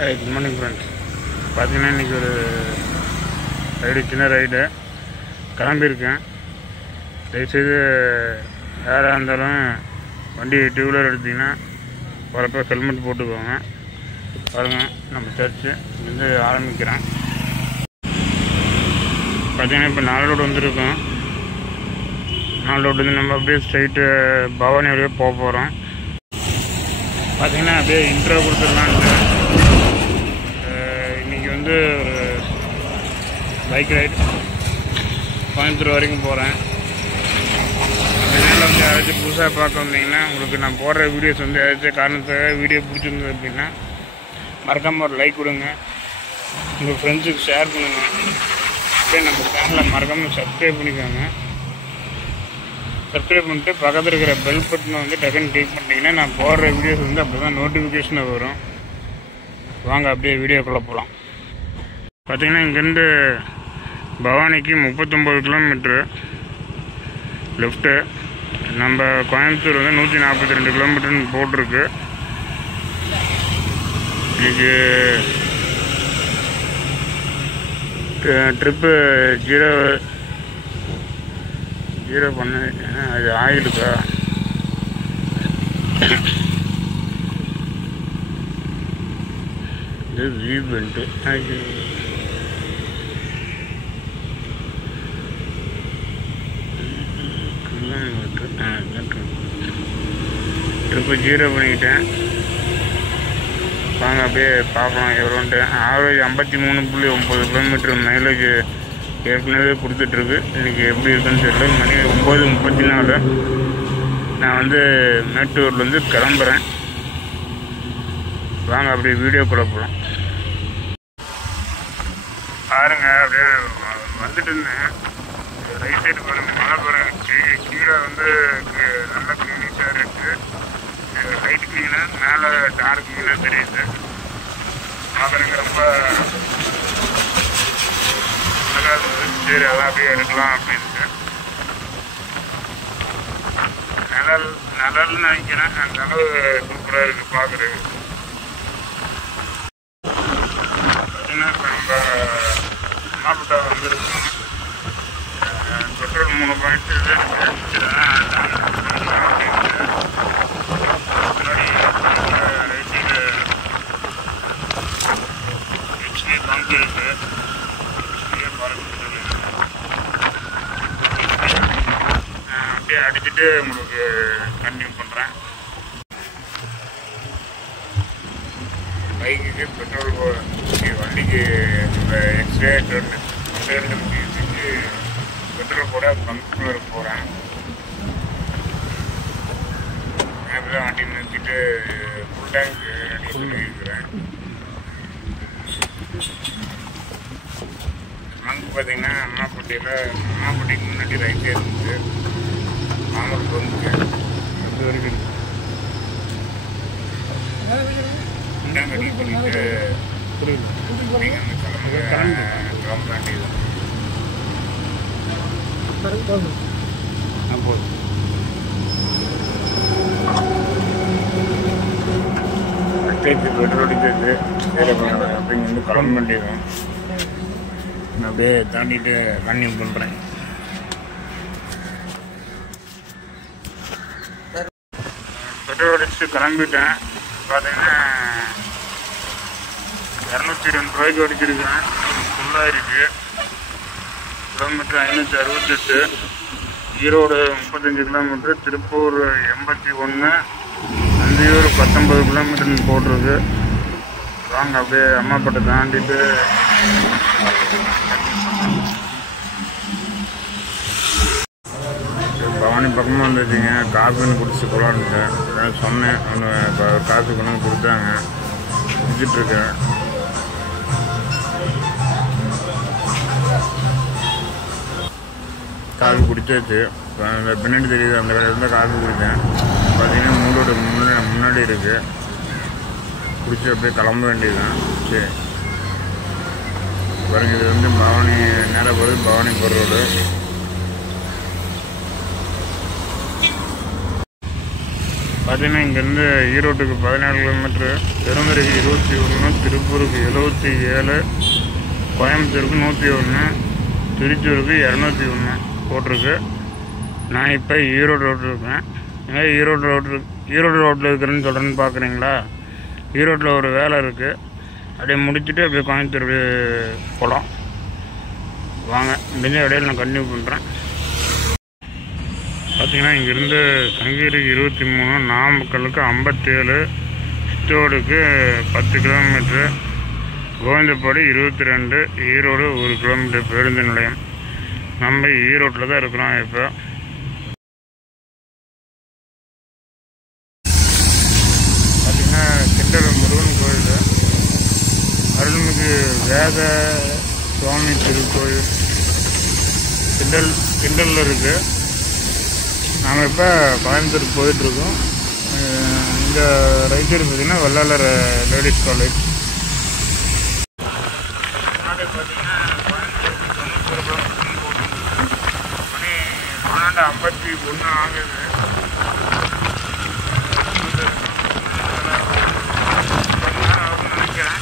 Good morning friends. பார்த்தீங்கன்னா இன்றைக்கி ஒரு சின்ன ரைடு கிளம்பியிருக்கேன். தயவுசெய்து யாராக இருந்தாலும் வண்டி டூ வீலர் எடுத்திங்கன்னா வரப்போ ஹெல்மெட் போட்டுக்கோங்க. பாருங்கள், நம்ம சர்ச்சு இங்கேருந்து ஆரம்பிக்கிறேன். பார்த்தீங்கன்னா இப்போ 4 ரோடு வந்துருக்கோம். 4 ரோடு வந்து நம்ம அப்படியே ஸ்ட்ரைட்டு பவானி வழியாக போக போகிறோம். பார்த்தீங்கன்னா அப்படியே இன்ட்ரோ கொடுத்துடலான்ட்டு இன்றைக்கி வந்து ஒரு பைக் ரைட் கோயம்புத்தூர் வரைக்கும் போகிறேன். அதனால் வந்து யாராச்சும் புதுசாக பார்க்க வந்தீங்கன்னா உங்களுக்கு நான் போடுற வீடியோஸ் வந்து ஏதாச்சும் காரணத்துக்காக வீடியோ பிடிச்சிருந்தது அப்படின்னா மறக்காமல் ஒரு லைக் கொடுங்க, உங்கள் ஃப்ரெண்ட்ஸுக்கு ஷேர் பண்ணுங்கள். அப்படியே நம்ம சேனலை மறக்காமல் சப்ஸ்கிரைப் பண்ணிக்கோங்க. சப்ஸ்கிரைப் பண்ணிட்டு பக்கத்தில் இருக்கிற பெல் பட்டனை வந்து டக்குன்னு கிளிக் பண்ணிட்டீங்கன்னா நான் போடுற வீடியோஸ் வந்து அப்படி தான் நோட்டிஃபிகேஷனாக வரும். வாங்க அப்படியே வீடியோக்குள்ளே போகலாம். பார்த்திங்கன்னா இங்கேருந்து பவானிக்கு 39 கிலோமீட்ரு லெஃப்ட்டு. நம்ம கோயம்புத்தூர் வந்து 142 கிலோமீட்டர்னு போட்டிருக்கு. இன்றைக்கி ட்ரிப்பு ஜீரோ பண்ண அது ஆயிடுக்கா. இது வியூ பெல்ட்டு ட்ரிப்பு ஜீரோ பண்ணிக்கிட்டேன். வாங்க அப்படியே பார்க்கலாம் எவ்வளோன்ட்டு. ஆவரேஜ் 53.9 கிலோமீட்டர் மைலேஜ் ஏற்கனவே கொடுத்துட்ருக்கு. இன்றைக்கி எப்படி இருக்குன்னு தெரியல. மணி 9:34. நான் வந்து மேட்டூர்லேருந்து கிளம்புறேன். வாங்க அப்படியே வீடியோக்குள்ளே போகலாம். பாருங்க, அப்படியே வந்துட்டு இருந்தேன். ரைட் சைடு பாருங்கள், மழை பாருங்க. கீழே வந்து நல்ல க்ளீனிஷாக இருக்குது. லைட் க்ளீனாக, மேலே டார்க் க்ளீனாக தெரியுது. பார்க்குறதுக்கு ரொம்ப நல்லா இருந்தது. சரி, அதான் அப்படியே எடுக்கலாம் அப்படின்ட்டு. நிழல்னு நினைக்கிறேன். அந்த அளவு சூப்பராக இருக்குது பார்க்குறது. பார்த்தீங்கன்னா இப்போ நம்ம அம்மாப்பட்டா வந்துருக்கோம். பெட்ரோல் 3 பாயிண்ட் இது ஹெச்டி பங்க் இருக்கு. அப்படியே அடிச்சுட்டு உங்களுக்கு கண்டினியூ பண்ணுறேன். பைக்குக்கு பெட்ரோல் வண்டிக்கு எக்ஸ்ட்ரா 2 பீஸுக்கு பெட்ரோல் போட பங்க்குள்ளே போகிறேன். அப்படிதான் வண்டி நிறுத்திட்டு ஃபுல் டேங்க் அடி பண்ணியிருக்கிறேன். பங்கு பார்த்தீங்கன்னா அம்மாப்பட்டிக்கு முன்னாடி ரைட்டே இருந்துச்சு. மாமூல் பங்கு அது வரைக்கும் டேங்க் அடி பண்ணிட்டு நீங்கள் அந்த கிளம்ப வேண்டியது போதும். பெட்ரோல் அடிக்கிறது வேலை பண்ணுறேன் அப்படிங்கிறது கிளம்ப வேண்டியது. நான் அப்படியே தாண்டிட்டு கண்டினியூ பண்ணுறேன். பெட்ரோல் அடிச்சுட்டு கிளம்பிட்டேன். பார்த்தீங்கன்னா 202 ரூபாய்க்கு அடிச்சிருக்கேன். ஃபுல்லாக இருக்குது. கிலோமீட்டர் 568. ஈரோடு 35 கிலோமீட்டர், திருப்பூர் 81, அந்தியூர் 19 கிலோமீட்டர்னு போட்டிருக்கு. வாங்க அப்படியே அம்மாப்பட்டை தாண்டிட்டு பவானி பக்கமாக வந்துச்சுங்க. காஃபின்னு குடிச்சு போகலான்ட்டு சொன்னேன். இப்போ காஃபி கொண்டு வந்து கொடுத்தாங்க, குடிச்சிட்ருக்கேன். காஃபி குடிச்சாச்சு. அந்த பின்னாடி தெரியுது, அந்த கடையில் தான் காஃபி குடித்தேன். பார்த்தீங்கன்னா மூடோட முன்னாடி இருக்குது. குடிச்சு அப்படியே கிளம்ப வேண்டியதுதான். சரி பாருங்க, இது வந்து பவானி நேராக போகிறது. பவானி போகிற ரோடு. பார்த்தீங்கன்னா இங்கேருந்து ஈரோட்டுக்கு 17 கிலோமீட்ரு, பெருந்துறைக்கு 21, திருப்பூருக்கு 77, கோயம்புத்தூருக்கு 101, திருச்சூருக்கு 201 போட்டிருக்கு. நான் இப்போ ஈரோடு ரோட்டில் இருக்கேன். ஏன்னா ஈரோடு ரோட்டில் இருக்கிறேன்னு சொல்கிறேன்னு பார்க்குறீங்களா? ஈரோட்டில் ஒரு வேலை இருக்குது, அப்படியே முடிச்சுட்டு அப்படியே கோயம்புத்தூர் போகலாம். வாங்க, முடிஞ்ச இடையில நான் கண்டினியூ பண்ணுறேன். பார்த்திங்கன்னா இங்கேருந்து சங்ககிரிக்கு 23, நாமக்கலுக்கு 57, சித்தோடுக்கு 10 கிலோமீட்ரு, கோவிந்தப்பாடி 22, ஈரோடு 1 கிலோமீட்டர் பேருந்து நிலையம். நம்ம ஈரோட்டில் தான் இருக்கிறோம். இப்போ பார்த்திங்கன்னா திண்டல் முருகன் கோயில், அருள்மிகு வேத சுவாமி திருக்கோயில் திண்டலில் இருக்குது. நாம் இப்போ கோயம்புத்தூருக்கு போயிட்டுருக்கோம். இந்த ரைட் சைடு பார்த்திங்கன்னா வல்லாளர் லேடிஸ் காலேஜ். பார்த்தீங்கன்னா கோயம்புத்தூர் 51 ஆகுது. நினைக்கிறேன்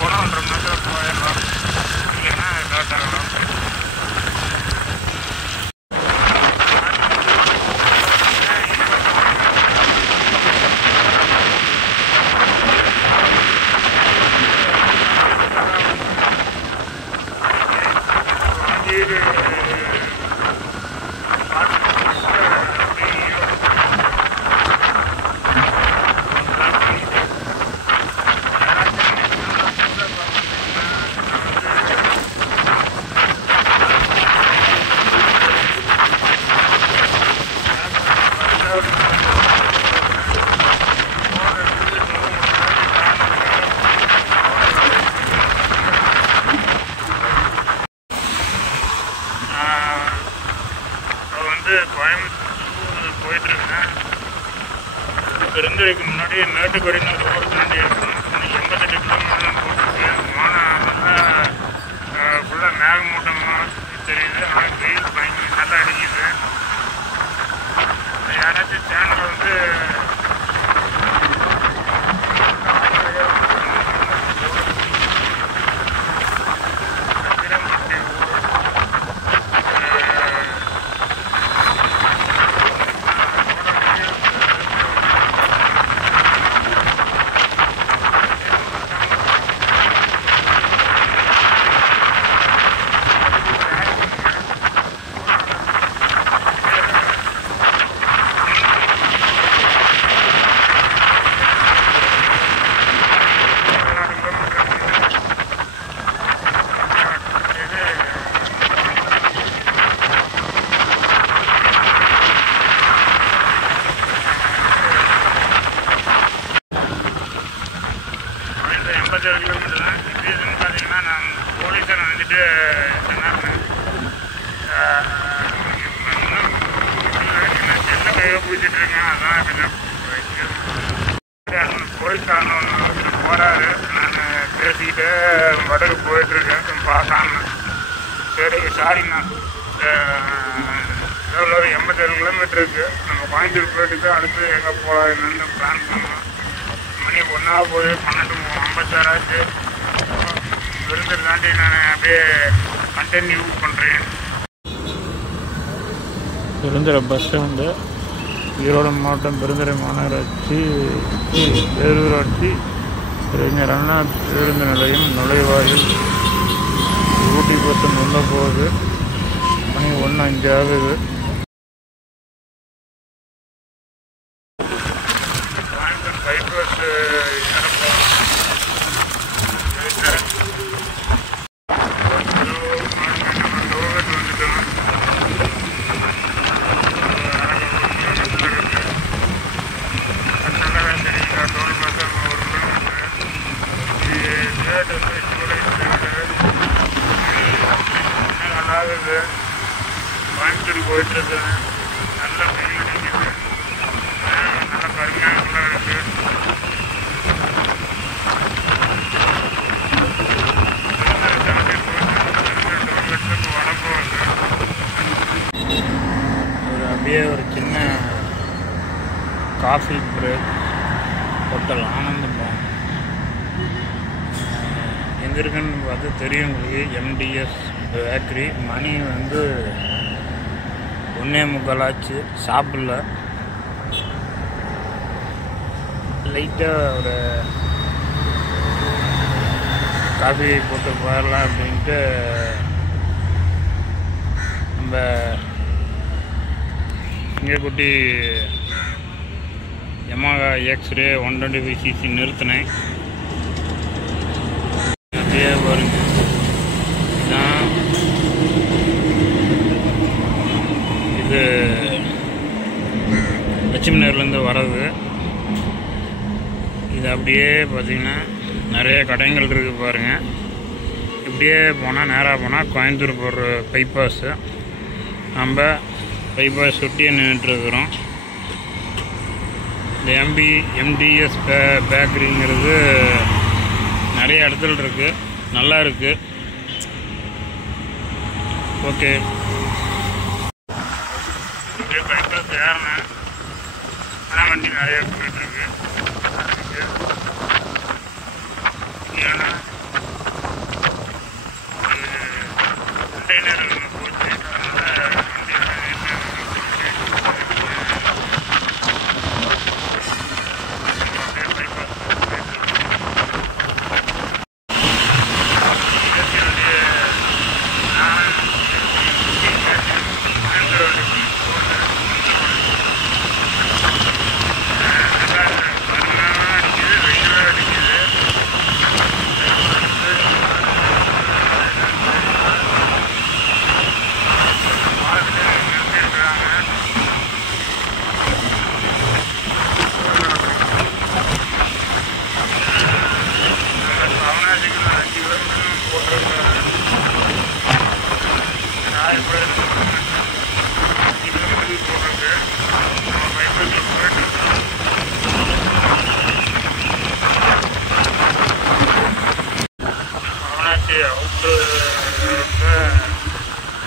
போனால் 1.5 மணி நேரம் போயிடலாம், இல்லைன்னா லேட் ஆகலாம். கோயம்புத்தூர் போயிட்டுருக்கேன். பெருந்துறைக்கு முன்னாடி மேட்டுக்கொடியில் போகிறது வேண்டி இருக்கும். 88 கிலோமீட்டர் போட்டிருக்கேன். வானம் நல்லா ஃபுல்லாக மேகமூட்டமாக தெரியுது. ஆனால் வெயில் பயங்கர நல்லா அடிக்குது. யாராச்சும் சேனல் வந்து கிலோமீட்டர் தான். இதுன்னு பார்த்தீங்கன்னா நான் போலீஸை நினைச்சிட்டு செல்ல கையை பிடிச்சிட்டு இருக்கேன். அதான் கொஞ்சம் போலீஸ்காரன் ஒன்று போகிறாரு. நான் பேசிக்கிட்டு வடக்கு போயிட்டுருக்கேன் பார்க்காம. சரி சாரிண்ணா, எவ்வளோ 87 கிலோமீட்டர் இருக்குது. நம்ம கோயம்புத்தூர் போயிட்டு அடுத்து எங்கே போகலாம் என்னென்னு பிளான் பண்ணோம். மணி 1 போய் 12:56 ஆச்சு. விருந்தர் தாண்டி நான் அப்படியே கண்டினியூ பண்ணுறேன். பெருந்துறை பஸ் ஸ்டாண்டு, ஈரோடு மாவட்டம் பெருந்துறை மாநகராட்சி பேரூராட்சி அறிஞர் அண்ணா பேருந்து நிலையம் நுழைவாயில். ஊட்டி பஸ் உள்ள போகுது. மணி 1:05 ஆகுது. பைபாஸ் கோயம்புத்தூர் போயிட்டுருக்கேன். நல்ல வெயில் அடிக்குது. நல்ல கருமையாக இருக்குது. அப்படியே ஒரு ஹோட்டல் ஆனந்தம் எங்கே இருக்குன்னு பார்த்து தெரியும் உங்களுக்கு. MTS bakery. மணி வந்து 1:45 ஆச்சு. சாப்பிடல. லைட்டாக ஒரு காஃபி போட்டு போயிடலாம் அப்படின்ட்டு நம்ம இங்கே குட்டி Yamaha X-Ray 125cc நிறுத்தினேன். அப்படியே பாருங்க, இதுதான் இது லட்சுமி நகர்லேருந்து வர்றது. இது அப்படியே பார்த்திங்கன்னா நிறைய கடைகள் இருக்குது பாருங்கள். இப்படியே போனால் நேராக போனால் கோயம்புத்தூர் போகிற பைபாஸு. நம்ம பைபாஸ் சுட்டியே நின்றுட்டுருக்குறோம். இந்த எம்டிஎஸ் பேக்கரிங்கிறது நிறைய இடத்துல இருக்குது, நல்லா இருக்குது. ஓகே, இப்படியே பைபாஸ் ஏறினேன். ஆனால் வண்டி நிறைய போயிட்டுருக்கு. ஏன்னா கண்டெய்னர் போச்சு, அதனால் வண்டி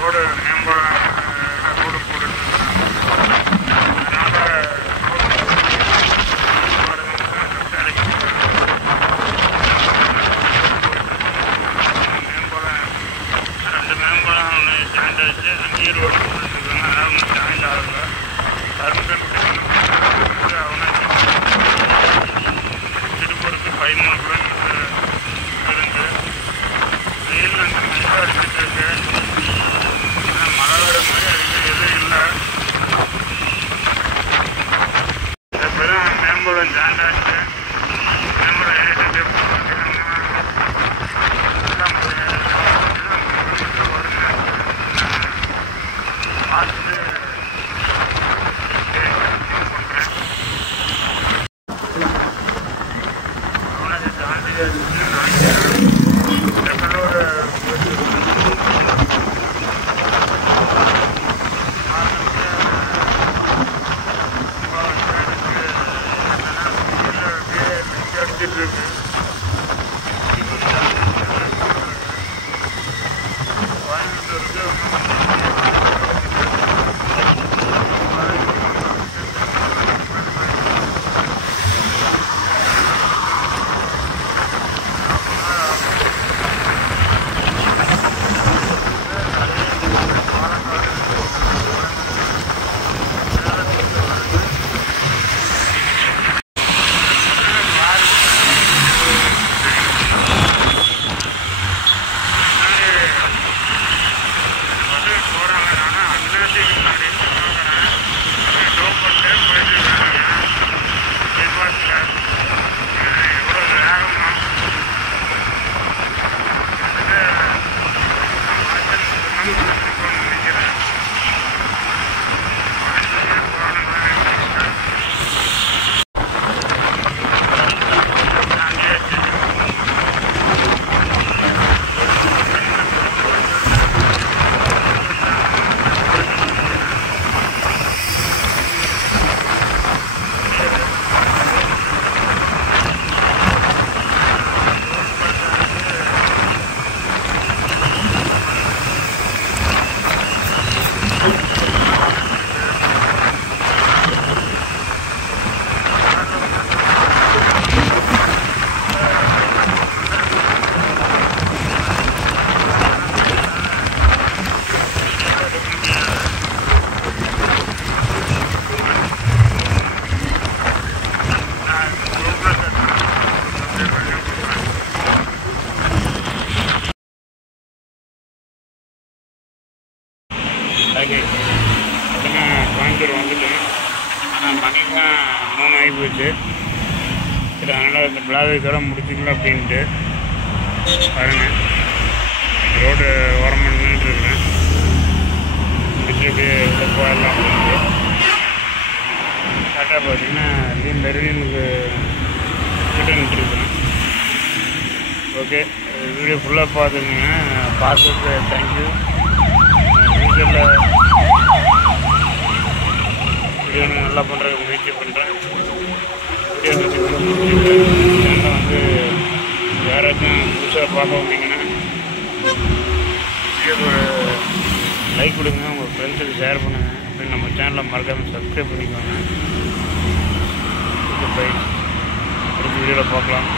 ரோடு மேம்பாலம் ரோடு போட்டு மேம்பாலம் 2 ஜாயிண்ட் ஆச்சு. 5 ரோடு போட்டுருக்காங்க. அதாவது ஜாயிண்ட் ஆகல. திருப்பூருக்கு 13 கிலோமீட்டர் இருந்து வெயில் வந்து மையாக அடிச்சுட்டு இருக்கு. ஆனால் மழை வர மாதிரி அதுக்கு எதுவும் இல்லை. இப்போதான் மேம்பாலம் ஜாயிண்ட் ஆச்சு. மேம்பாலம் ஏறிட்டு பார்த்துட்டு சரி, அதனால் இந்த பிளாக் இதோட முடிச்சுக்கலாம் அப்படின்ட்டு பாருங்கள். ரோடு ஓரமாக நின்றுட்டுருக்கேன். முடிச்சு அப்படியே இதில் போயிடலாம் அப்படின்ட்டு கரெக்டாக பார்த்தீங்கன்னா மெரிடியனுக்கு கிட்ட நின்றுருக்கேன். ஓகே, வீடியோ ஃபுல்லாக பார்த்துக்குங்க. பார்த்துட்டு தேங்க்யூ. ஃபியூச்சரில் வீடியோ நல்லா பண்ணுறதுக்கு முயற்சி பண்ணுறேன். வீடியோ சேனலை வந்து யாராச்சும் புதுசாக பார்க்க வந்தீங்கன்னா வீடியோக்கு லைக் கொடுங்க, உங்கள் ஃப்ரெண்ட்ஸுக்கு ஷேர் பண்ணுங்கள். அப்படின்னு நம்ம சேனலை மறக்காமல் சப்ஸ்கிரைப் பண்ணிக்கோங்க. அடுத்த வீடியோவில் பார்க்கலாம்.